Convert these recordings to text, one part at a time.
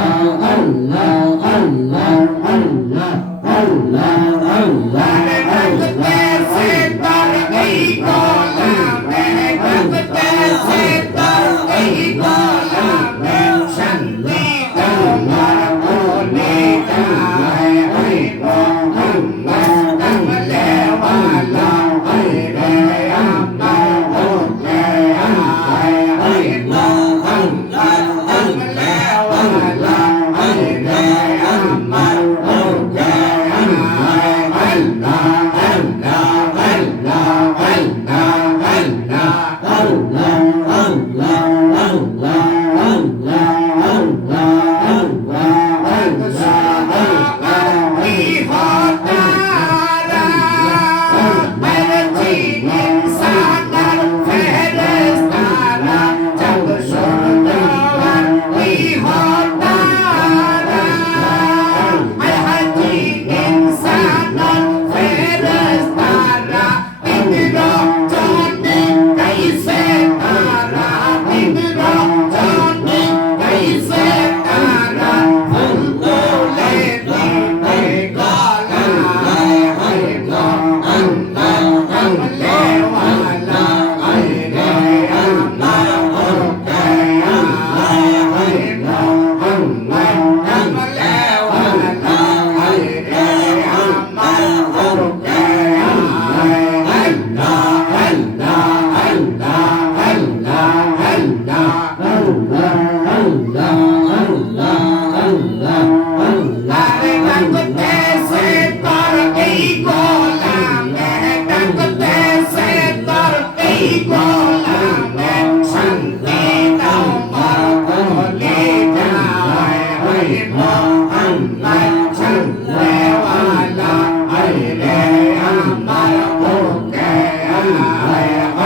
Allah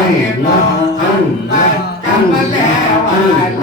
อันละอันละจำมาแล้วอัน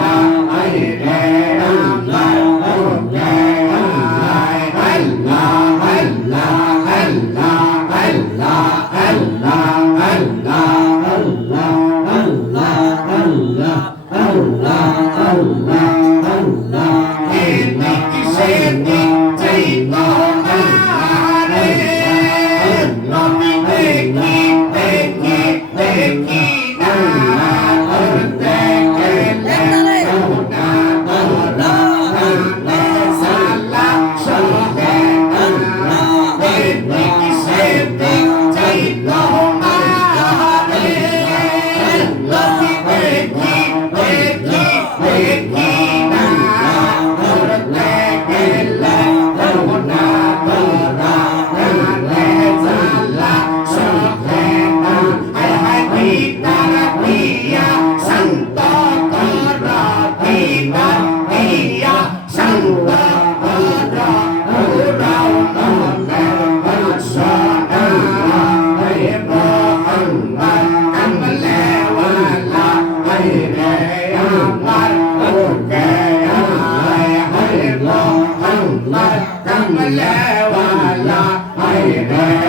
Amen.